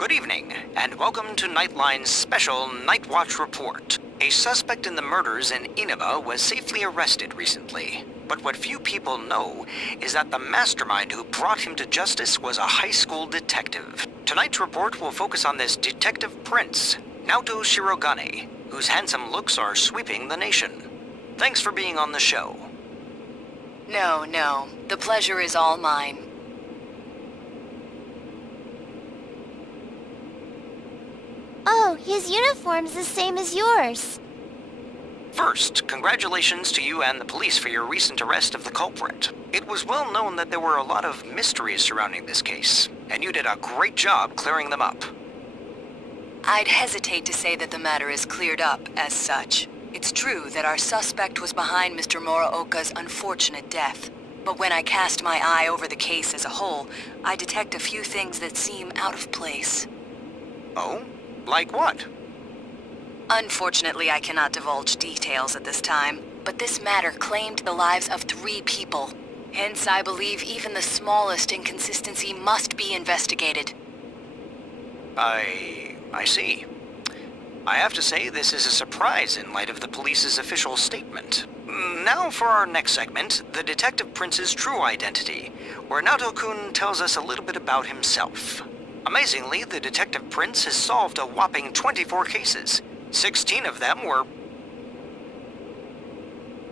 Good evening, and welcome to Nightline's special Night Watch report. A suspect in the murders in Inaba was safely arrested recently. But what few people know is that the mastermind who brought him to justice was a high school detective. Tonight's report will focus on this detective prince, Naoto Shirogane, whose handsome looks are sweeping the nation. Thanks for being on the show. No. The pleasure is all mine. Oh, his uniform's the same as yours. First, congratulations to you and the police for your recent arrest of the culprit. It was well known that there were a lot of mysteries surrounding this case, and you did a great job clearing them up. I'd hesitate to say that the matter is cleared up as such. It's true that our suspect was behind Mr. Muraoka's unfortunate death. But when I cast my eye over the case as a whole, I detect a few things that seem out of place. Oh? Like what? Unfortunately, I cannot divulge details at this time, but this matter claimed the lives of 3 people. Hence, I believe even the smallest inconsistency must be investigated. I see. I have to say this is a surprise in light of the police's official statement. Now for our next segment, the Detective Prince's true identity, where Naoto-kun tells us a little bit about himself. Amazingly, the Detective Prince has solved a whopping 24 cases. 16 of them were...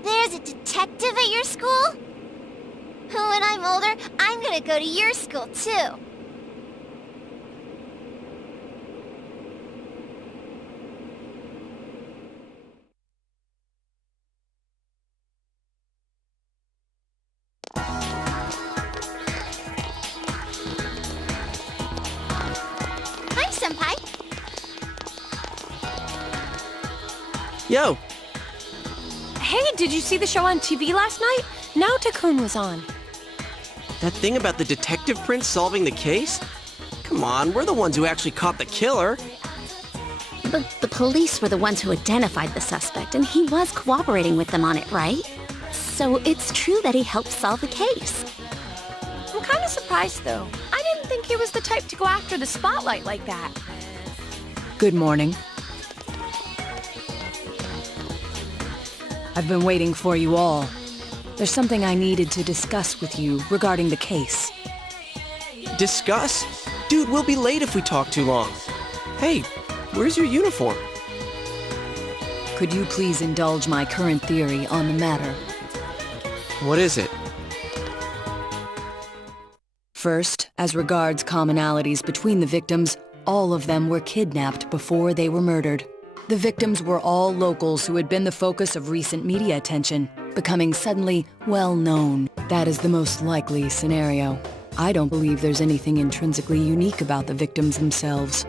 There's a detective at your school? When I'm older, I'm gonna go to your school, too. Hi, Senpai. Yo! Hey, did you see the show on TV last night? Naoto-kun was on. That thing about the detective prince solving the case? Come on, we're the ones who actually caught the killer. But the police were the ones who identified the suspect, and he was cooperating with them on it, right? So it's true that he helped solve the case. I'm kind of surprised, though. I didn't think he was the type to go after the spotlight like that. Good morning. I've been waiting for you all. There's something I needed to discuss with you regarding the case. Discuss? Dude, we'll be late if we talk too long. Hey, where's your uniform? Could you please indulge my current theory on the matter? What is it? First, as regards commonalities between the victims, all of them were kidnapped before they were murdered. The victims were all locals who had been the focus of recent media attention, becoming suddenly well-known. That is the most likely scenario. I don't believe there's anything intrinsically unique about the victims themselves.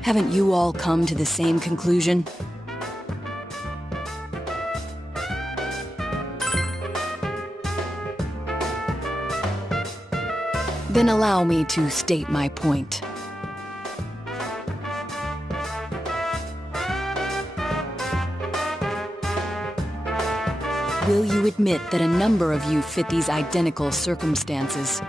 Haven't you all come to the same conclusion? Then allow me to state my point. Will you admit that a number of you fit these identical circumstances?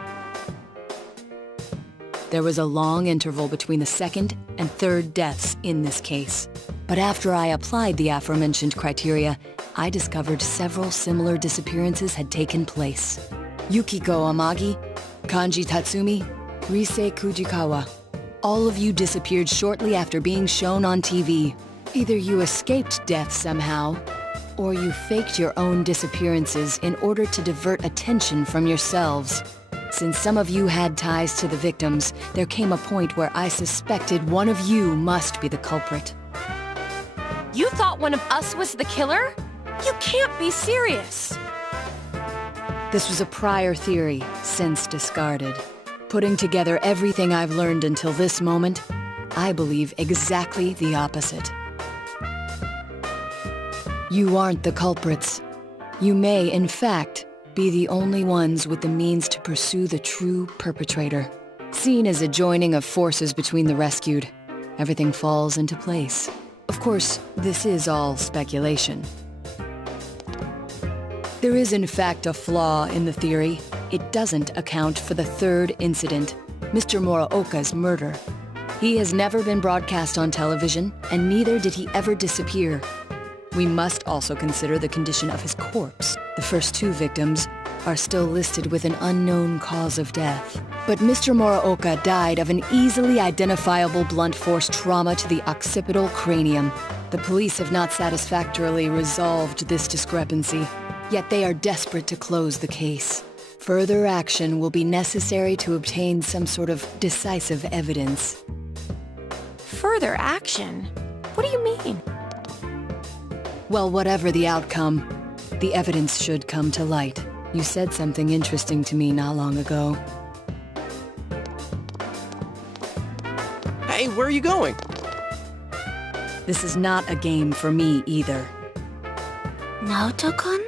There was a long interval between the second and third deaths in this case. But after I applied the aforementioned criteria, I discovered several similar disappearances had taken place. Yukiko Amagi, Kanji Tatsumi, Rise Kujikawa. All of you disappeared shortly after being shown on TV. Either you escaped death somehow, or you faked your own disappearances in order to divert attention from yourselves. Since some of you had ties to the victims, there came a point where I suspected one of you must be the culprit. You thought one of us was the killer? You can't be serious. This was a prior theory, since discarded. Putting together everything I've learned until this moment, I believe exactly the opposite. You aren't the culprits. You may, in fact, be the only ones with the means to pursue the true perpetrator. Seen as a joining of forces between the rescued, everything falls into place. Of course, this is all speculation. There is in fact a flaw in the theory. It doesn't account for the third incident. Mr. Muraoka's murder. He has never been broadcast on television, and neither did he ever disappear. We must also consider the condition of his corpse. The first two victims are still listed with an unknown cause of death. But Mr. Muraoka died of an easily identifiable blunt force trauma to the occipital cranium. The police have not satisfactorily resolved this discrepancy, yet they are desperate to close the case. Further action will be necessary to obtain some sort of decisive evidence. Further action? What do you mean? Well, whatever the outcome, the evidence should come to light. You said something interesting to me not long ago. Hey, where are you going? This is not a game for me either. Naoto-kun?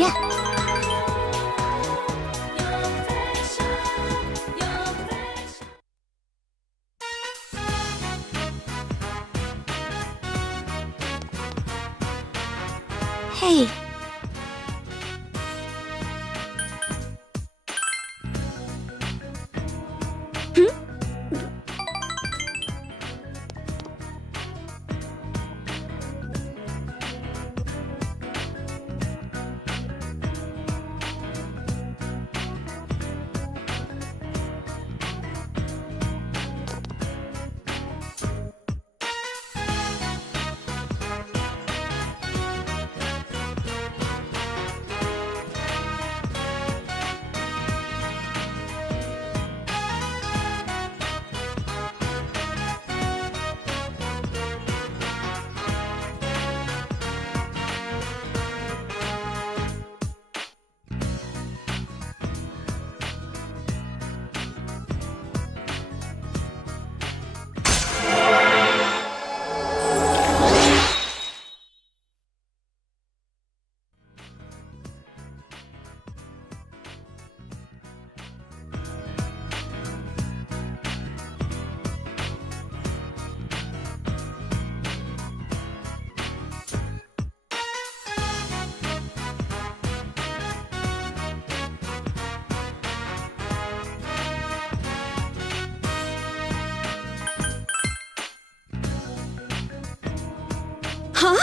Yeah. Hey. Huh?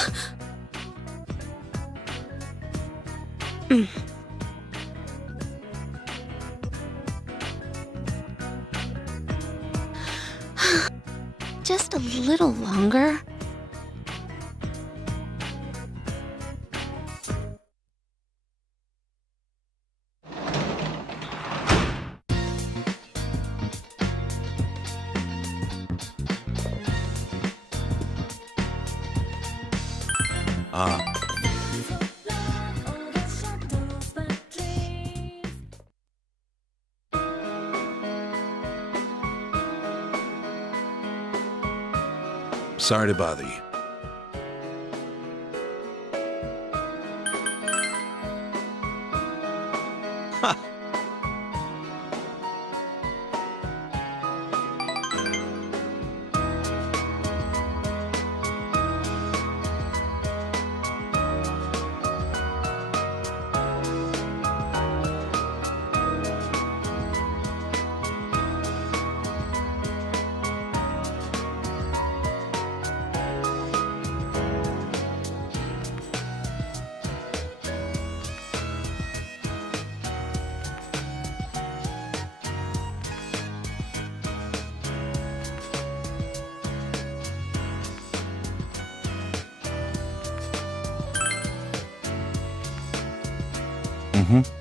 Just a little longer. Sorry to bother you. Mm-hmm.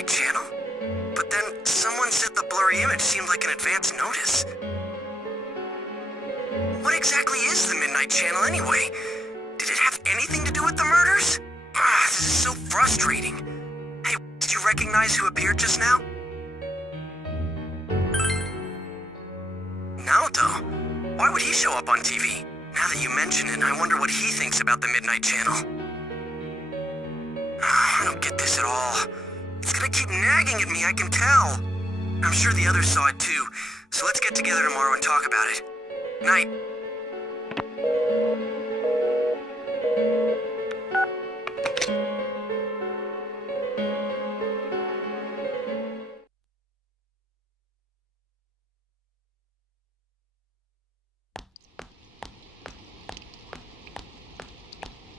Midnight Channel? But then someone said the blurry image seemed like an advance notice. What exactly is the Midnight Channel anyway? Did it have anything to do with the murders? This is so frustrating. Hey, did you recognize who appeared just now? Naoto? Why would he show up on TV? Now that you mention it, I wonder what he thinks about the Midnight Channel. I don't get this at all. It's gonna keep nagging at me, I can tell. I'm sure the others saw it too, so let's get together tomorrow and talk about it. Night.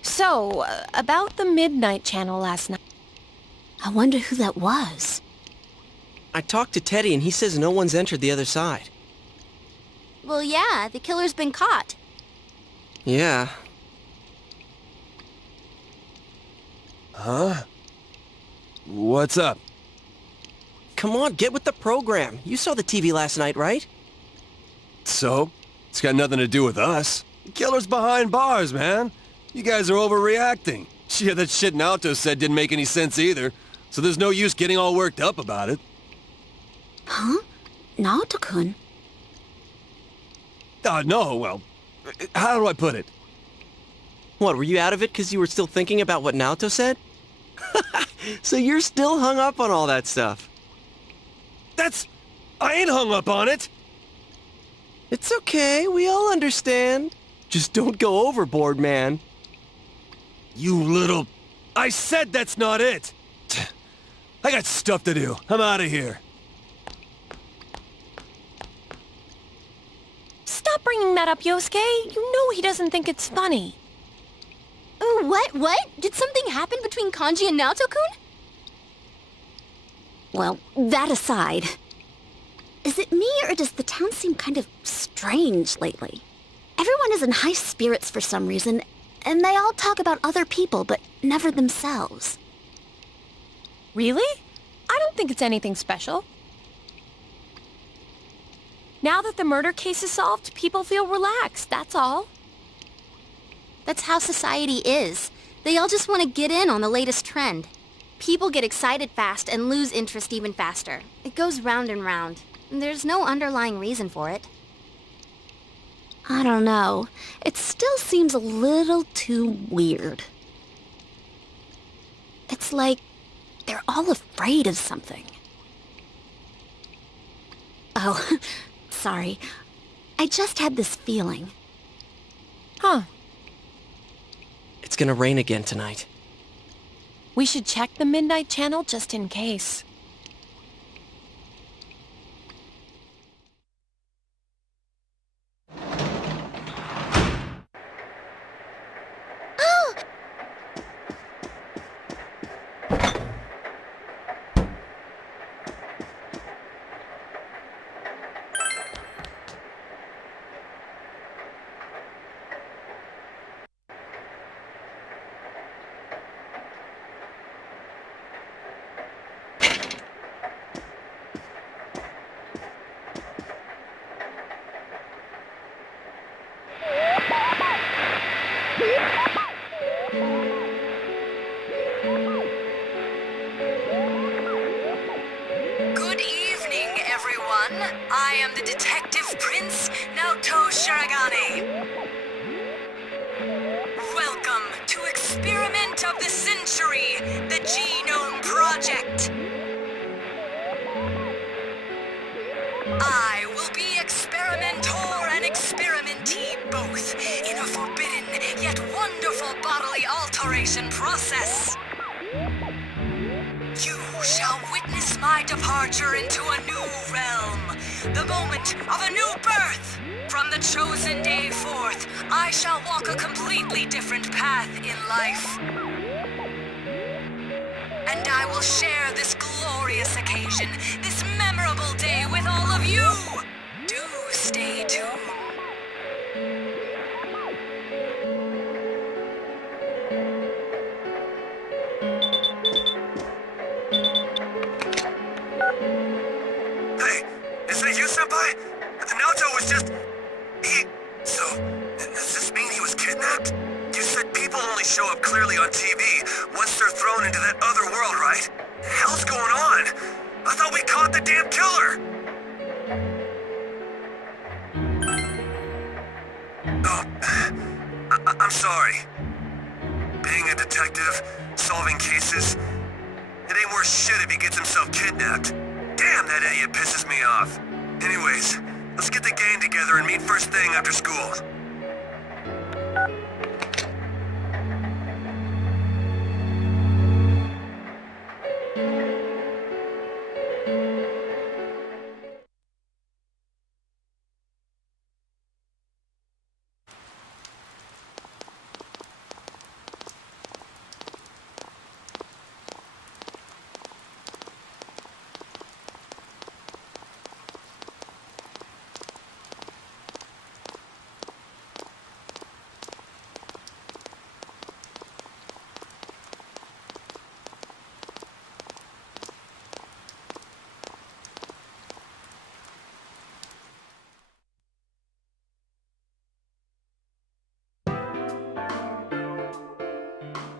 So, about the Midnight Channel last night. I wonder who that was. I talked to Teddy and he says no one's entered the other side. Well, yeah, the killer's been caught. Yeah. Huh? What's up? Come on, get with the program. You saw the TV last night, right? So? It's got nothing to do with us. The killer's behind bars, man. You guys are overreacting. Yeah, that shit Naoto said didn't make any sense either, so there's no use getting all worked up about it. Huh? Naoto-kun? No, well, how do I put it? What, were you out of it because you were still thinking about what Naoto said? So you're still hung up on all that stuff? I ain't hung up on it! It's okay, we all understand. Just don't go overboard, man. You little... I said that's not it! I got stuff to do. I'm out of here. Stop bringing that up, Yosuke. You know he doesn't think it's funny. Oh, what? Did something happen between Kanji and Naoto-kun? Well, that aside, is it me or does the town seem kind of strange lately? Everyone is in high spirits for some reason, and they all talk about other people, but never themselves. Really? I don't think it's anything special. Now that the murder case is solved, people feel relaxed, that's all. That's how society is. They all just want to get in on the latest trend. People get excited fast and lose interest even faster. It goes round and round. There's no underlying reason for it. I don't know. It still seems a little too weird. It's like they're all afraid of something. Oh, sorry. I just had this feeling. Huh. It's gonna rain again tonight. We should check the Midnight Channel just in case. Good evening, everyone. I am the Detective Prince, Naoto Shiragane. Welcome to Experiment of the Century, the Genome Project. I will be experimenter and experimentee both in a forbidden yet wonderful bodily alteration process. You shall witness my departure into a new realm, the moment of a new birth. From the chosen day forth, I shall walk a completely different path in life. And I will share this glorious occasion, this memorable day with all of you. Do stay tuned. I thought we caught the damn killer! Oh, I'm sorry. Being a detective, solving cases, it ain't worth shit if he gets himself kidnapped. Damn, that idiot pisses me off. Anyways, let's get the gang together and meet first thing after school.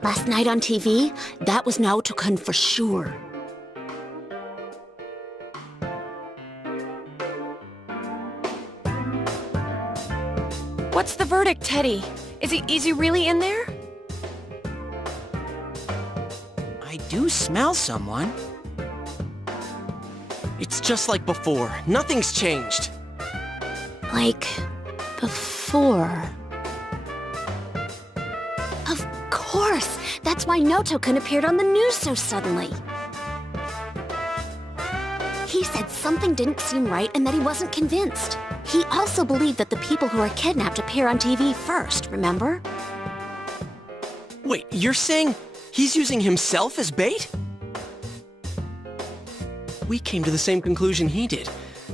Last night on TV, that was Naoto-kun for sure. What's the verdict, Teddy? Is he really in there? I do smell someone. It's just like before. Nothing's changed. Like, before. Of course! That's why Naoto-kun appeared on the news so suddenly. He said something didn't seem right and that he wasn't convinced. He also believed that the people who are kidnapped appear on TV first, remember? Wait, you're saying he's using himself as bait? We came to the same conclusion he did,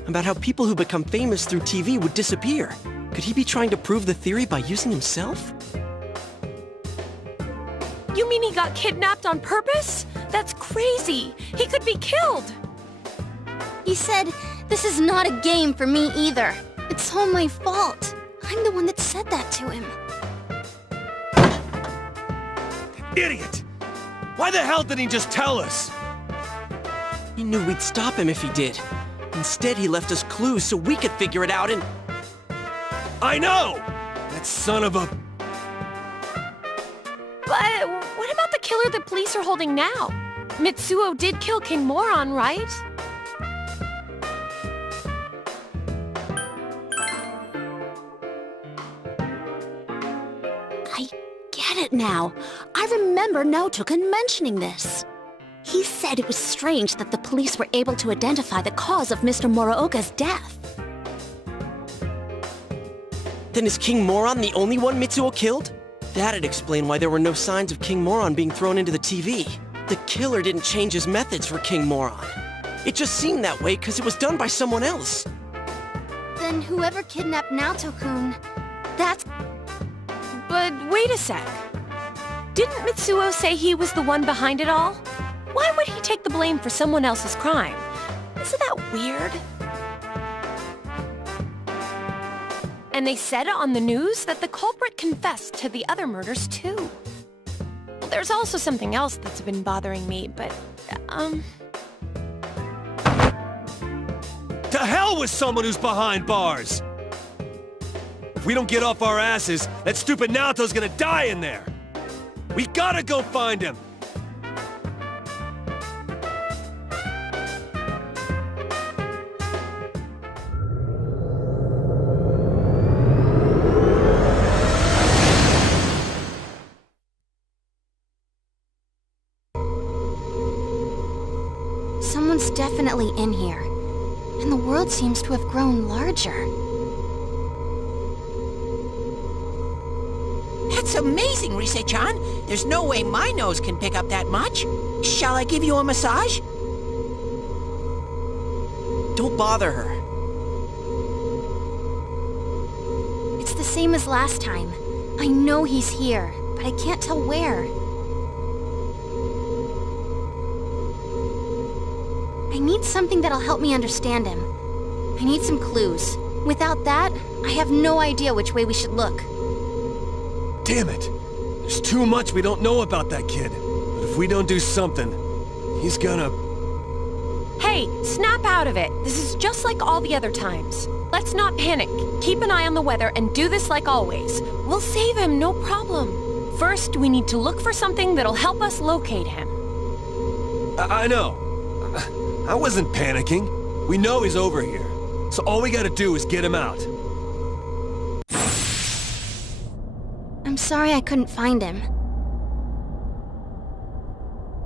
about how people who become famous through TV would disappear. Could he be trying to prove the theory by using himself? You mean he got kidnapped on purpose? That's crazy. He could be killed. He said, "This is not a game for me either. It's all my fault. I'm the one that said that to him." Idiot! Why the hell didn't he just tell us? He knew we'd stop him if he did. Instead, he left us clues so we could figure it out and... I know! That son of a... But what about the killer the police are holding now? Mitsuo did kill King Moron, right? I get it now. I remember Naoto-kun mentioning this. He said it was strange that the police were able to identify the cause of Mr. Muraoka's death. Then is King Moron the only one Mitsuo killed? That'd explain why there were no signs of King Moron being thrown into the TV. The killer didn't change his methods for King Moron. It just seemed that way because it was done by someone else. Then whoever kidnapped Naoto-kun, that's... But wait a sec. Didn't Mitsuo say he was the one behind it all? Why would he take the blame for someone else's crime? Isn't that weird? And they said on the news that the culprit confessed to the other murders too. Well, there's also something else that's been bothering me, but, To hell with someone who's behind bars! If we don't get off our asses, that stupid Naoto's gonna die in there! We gotta go find him! Someone's definitely in here. And the world seems to have grown larger. That's amazing, Rise-chan. There's no way my nose can pick up that much. Shall I give you a massage? Don't bother her. It's the same as last time. I know he's here, but I can't tell where. I need something that'll help me understand him. I need some clues. Without that, I have no idea which way we should look. Damn it! There's too much we don't know about that kid. But if we don't do something, he's gonna... Hey, snap out of it. This is just like all the other times. Let's not panic. Keep an eye on the weather and do this like always. We'll save him, no problem. First, we need to look for something that'll help us locate him. I know. I wasn't panicking. We know he's over here. So all we gotta do is get him out. I'm sorry I couldn't find him.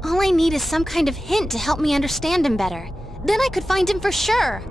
All I need is some kind of hint to help me understand him better. Then I could find him for sure.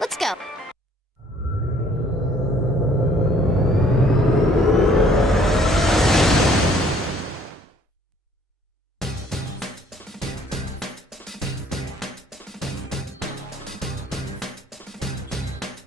Let's go.